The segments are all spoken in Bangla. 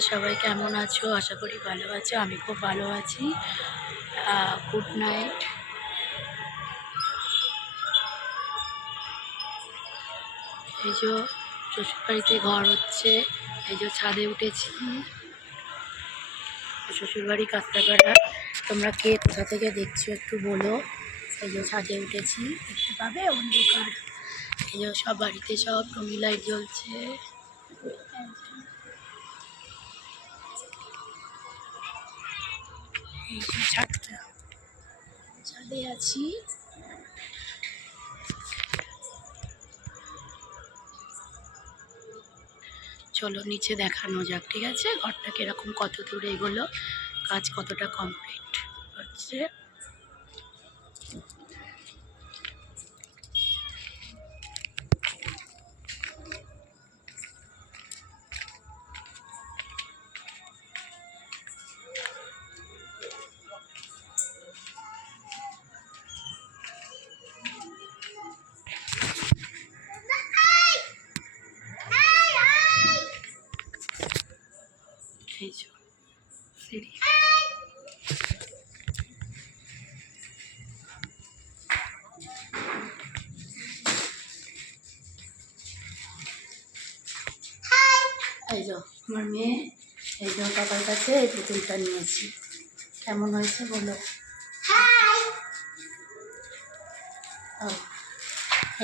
সবাই কেমন আছো? আশা করি ভালো আছো। আমি খুব ভালো আছি। গুড নাইট এই যে শ্বশুরবাড়িতে ঘর হচ্ছে। এই যে ছাদে উঠেছি। শ্বশুরবাড়ি কাঁচরাপাড়া। তোমরা কে কোথা থেকে দেখছ একটু বলো। এই যে ছাদে উঠেছি। দেখতে পাবে অন্ধকার। এই যে সব বাড়িতে সব রঙিন লাইট জ্বলছে। এই আছি। চলো নিচে দেখানো যাক, ঠিক আছে? ঘরটা এরকম কত দূরে এগুলো, কাজ কতটা কমপ্লিট হচ্ছে? এই আমার মেয়ে এই যে বাবার কাছে এই পুতুলটা নিয়েছি। কেমন হয়েছে বলো?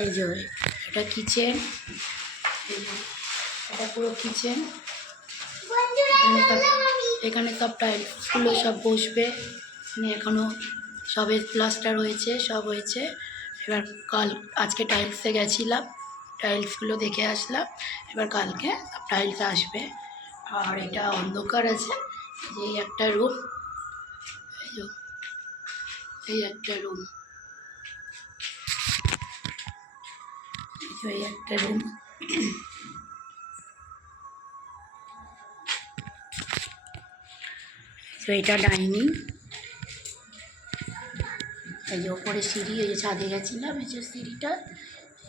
এই যে, এটা কিচেন এটা পুরো কিচেন এখানে সব টাইলসগুলো সব বসবে। মানে এখনও সবে প্লাস্টার হয়েছে, সব হয়েছে। এবার কাল, আজকে টাইলসে গেছিলাম টাইলসগুলো দেখে আসলাম। এবার কালকে সব টাইলস আসবে। আর এটা অন্ধকার আছে যে একটা রুম, এই এই একটা রুম। এই একটা রুম। তো এটা ডাইনিং। এই যে ওপরে সিঁড়ি, এই যে ছাদে গেছিলাম, এই যে সিঁড়িটা,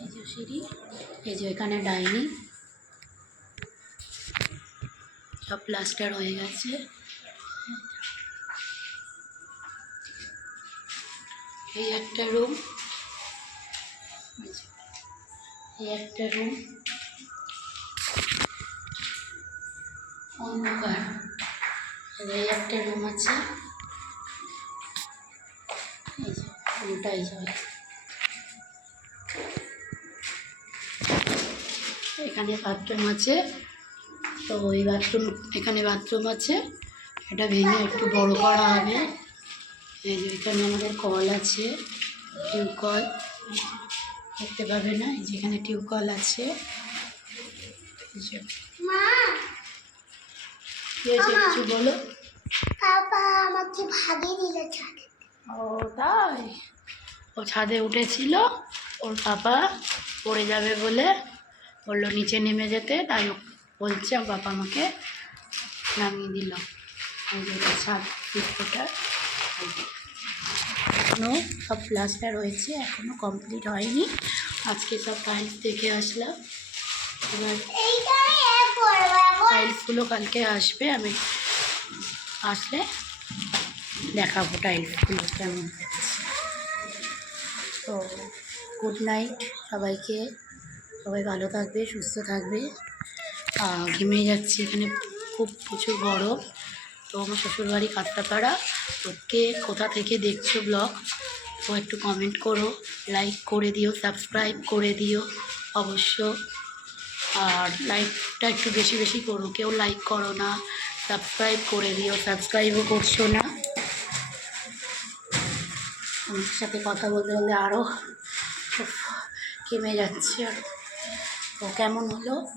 এই যে সিঁড়ি, এই যে এখানে ডাইনিং। সব প্লাস্টার হয়ে গেছে। এই একটা রুম। এই একটা রুম। অন্ধকার। এই একটা রুম আছে। এই যে এখানে বাথরুম আছে। তো ওই বাথরুম এখানে বাথরুম আছে। এটা ভেঙে একটু বড় করা হবে। এই যে এখানে আমাদের কল আছে টিউব কল দেখতে পাবে না। এই যে এখানে টিউব কল আছে। এই যে। কি হয়েছে কিছু বলো? বাবা আমাকে ভাগিয়ে দিল ছাদে। ও তাই? ও ছাদে উঠেছিল ওর পাপা পড়ে যাবে বলে বলল নিচে নেমে যেতে তাই ও বলছে আমার বাবা আমাকে নামিয়ে দিল। যে ছাদ ফিটফোটার এখনও সব প্লাস্টার হয়েছে এখনও কমপ্লিট হয়নি। আজকে সব টাইলস দেখে আসলাম। এবার টাইলসগুলো কালকে আসবে, আমি আসলে দেখাবো টাইলসগুলো কেমন। তো গুড নাইট সবাইকে। সবাই ভালো থাকবে, সুস্থ থাকবে। ঘেমে যাচ্ছি এখানে, খুব প্রচুর গরম। তো আমার শ্বশুরবাড়ি কাঁচরাপাড়া তো কে কোথা থেকে দেখছ ব্লগ তো একটু কমেন্ট করো লাইক করে দিও সাবস্ক্রাইব করে দিও। অবশ্য আর লাইকটা একটু বেশি বেশি করো। কেউ লাইক করো না, সাবস্ক্রাইব করে দিও, সাবস্ক্রাইবও করছ না। আমার সাথে কথা বলতে বলতে আরও কেমে যাচ্ছে আর। তো কেমন হলো?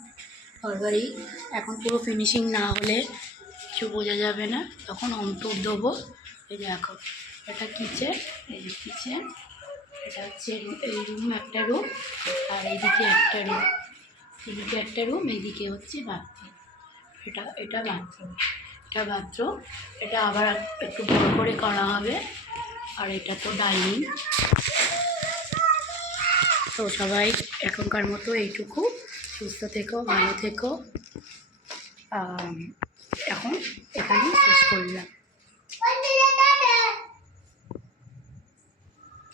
তরকারি এখন পুরো ফিনিশিং না হলে কিছু বোঝা যাবে না। তখন অন্তর দেবো। এই যে এখন, এটা কিচেন, এই যে কিচেন, এটা হচ্ছে এই রুম, একটা রুম, আর এইদিকে একটা রুম। এদিকে একটা রুম এদিকে হচ্ছে বাথরুম এটা এটা বাথরুম এটা বাথরুম এটা আবার একটু বড় করে করা হবে। আর এটা তো ডাইনিং তো সবাই এখনকার মতো এইটুকু। সুস্থ থেকো, ভালো থেকো। এখন এখানেই শেষ করলাম।